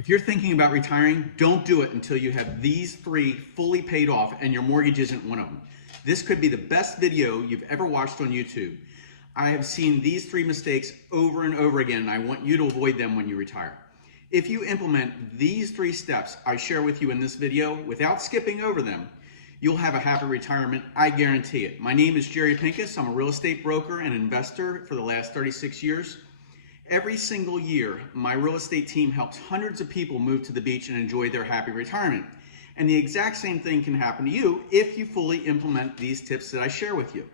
If you're thinking about retiring, don't do it until you have these three fully paid off and your mortgage isn't one of them. This could be the best video you've ever watched on YouTube. I have seen these three mistakes over and over again, and I want you to avoid them when you retire. If you implement these three steps I share with you in this video without skipping over them, you'll have a happy retirement, I guarantee it. My name is Jerry Pinkas. I'm a real estate broker and investor for the last 36 years. Every single year, my real estate team helps hundreds of people move to the beach and enjoy their happy retirement. And the exact same thing can happen to you if you fully implement these tips that I share with you.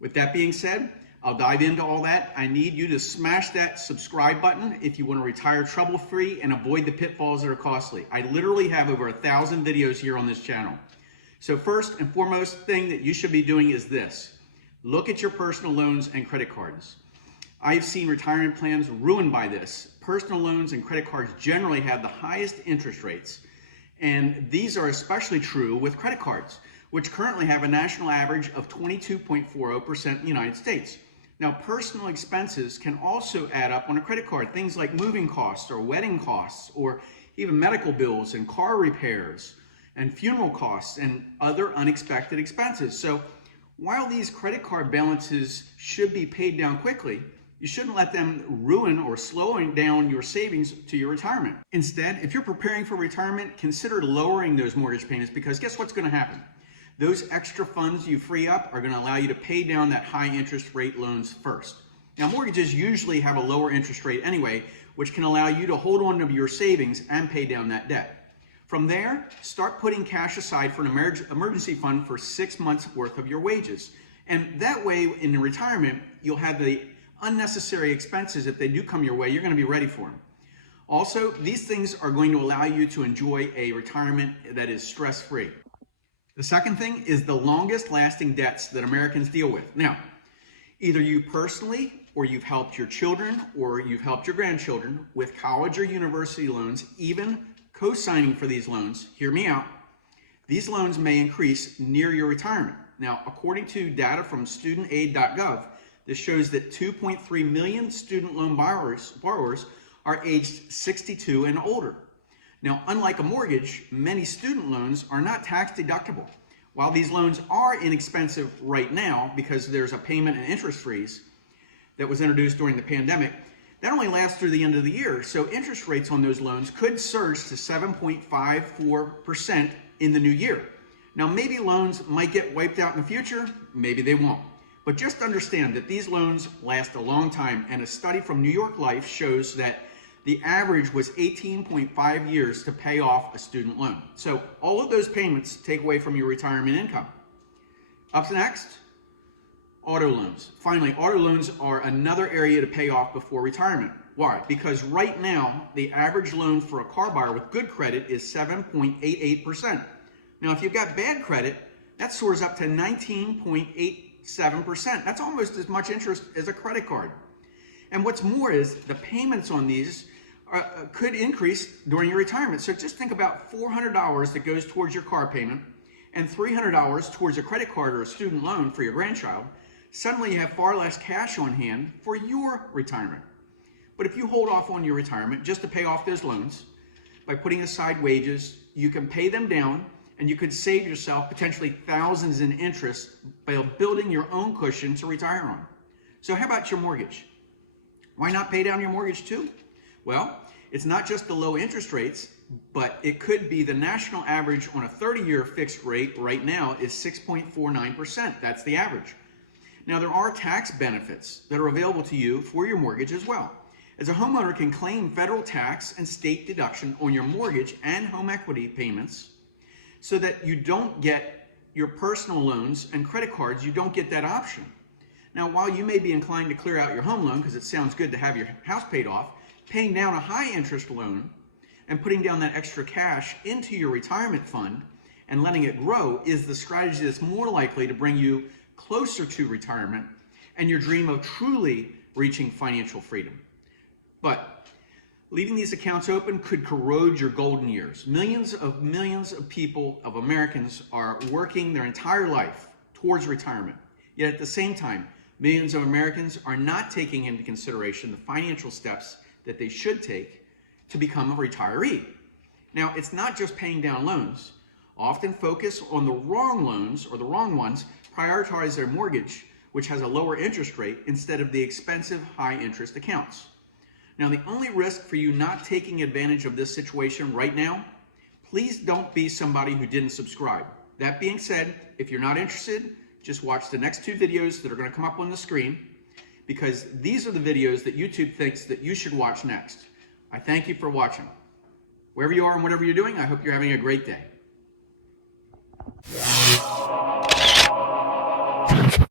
With that being said, I'll dive into all that. I need you to smash that subscribe button if you want to retire trouble-free and avoid the pitfalls that are costly. I literally have over 1,000 videos here on this channel. So first and foremost thing that you should be doing is this. Look at your personal loans and credit cards. I've seen retirement plans ruined by this. Personal loans and credit cards generally have the highest interest rates. And these are especially true with credit cards, which currently have a national average of 22.40% in the United States. Now, personal expenses can also add up on a credit card. Things like moving costs or wedding costs or even medical bills and car repairs and funeral costs and other unexpected expenses. So while these credit card balances should be paid down quickly, you shouldn't let them ruin or slowing down your savings to your retirement. Instead, if you're preparing for retirement, consider lowering those mortgage payments, because guess what's going to happen? Those extra funds you free up are going to allow you to pay down that high interest rate loans first. Now, mortgages usually have a lower interest rate anyway, which can allow you to hold on to your savings and pay down that debt. From there, start putting cash aside for an emergency fund for 6 months worth of your wages. And that way, in retirement, you'll have the unnecessary expenses. If they do come your way, you're going to be ready for them. Also, these things are going to allow you to enjoy a retirement that is stress-free. The second thing is the longest lasting debts that Americans deal with. Now, either you personally, or you've helped your children, or you've helped your grandchildren with college or university loans, even co-signing for these loans. Hear me out. These loans may increase near your retirement. Now, according to data from studentaid.gov, this shows that 2.3 million student loan borrowers are aged 62 and older. Now, unlike a mortgage, many student loans are not tax deductible. While these loans are inexpensive right now because there's a payment and interest freeze that was introduced during the pandemic, that only lasts through the end of the year. So interest rates on those loans could surge to 7.54% in the new year. Now, maybe loans might get wiped out in the future, maybe they won't. But just understand that these loans last a long time, and a study from New York Life shows that the average was 18.5 years to pay off a student loan. So all of those payments take away from your retirement income. Up next, auto loans. Finally, auto loans are another area to pay off before retirement. Why? Because right now, the average loan for a car buyer with good credit is 7.88%. Now, if you've got bad credit, that soars up to 19.87%. That's almost as much interest as a credit card. And what's more is the payments on these could increase during your retirement. So just think about $400 that goes towards your car payment and $300 towards a credit card or a student loan for your grandchild. Suddenly you have far less cash on hand for your retirement. But if you hold off on your retirement just to pay off those loans, by putting aside wages, you can pay them down, and you could save yourself potentially thousands in interest by building your own cushion to retire on. So how about your mortgage? Why not pay down your mortgage too? Well, it's not just the low interest rates, but it could be the national average on a 30-year fixed rate right now is 6.49%. That's the average. Now, there are tax benefits that are available to you for your mortgage as well. As a homeowner can claim federal tax and state deduction on your mortgage and home equity payments, so that you don't get your personal loans and credit cards, you don't get that option. Now, while you may be inclined to clear out your home loan because it sounds good to have your house paid off, paying down a high interest loan and putting down that extra cash into your retirement fund and letting it grow is the strategy that's more likely to bring you closer to retirement and your dream of truly reaching financial freedom. But leaving these accounts open could corrode your golden years. Millions of people, of Americans, are working their entire life towards retirement. Yet at the same time, millions of Americans are not taking into consideration the financial steps that they should take to become a retiree. Now, it's not just paying down loans. Often focus on the wrong loans or the wrong ones, prioritize their mortgage, which has a lower interest rate, instead of the expensive high interest accounts. Now, the only risk for you not taking advantage of this situation right now, please don't be somebody who didn't subscribe. That being said, if you're not interested, just watch the next 2 videos that are going to come up on the screen, because these are the videos that YouTube thinks that you should watch next. I thank you for watching. Wherever you are and whatever you're doing, I hope you're having a great day.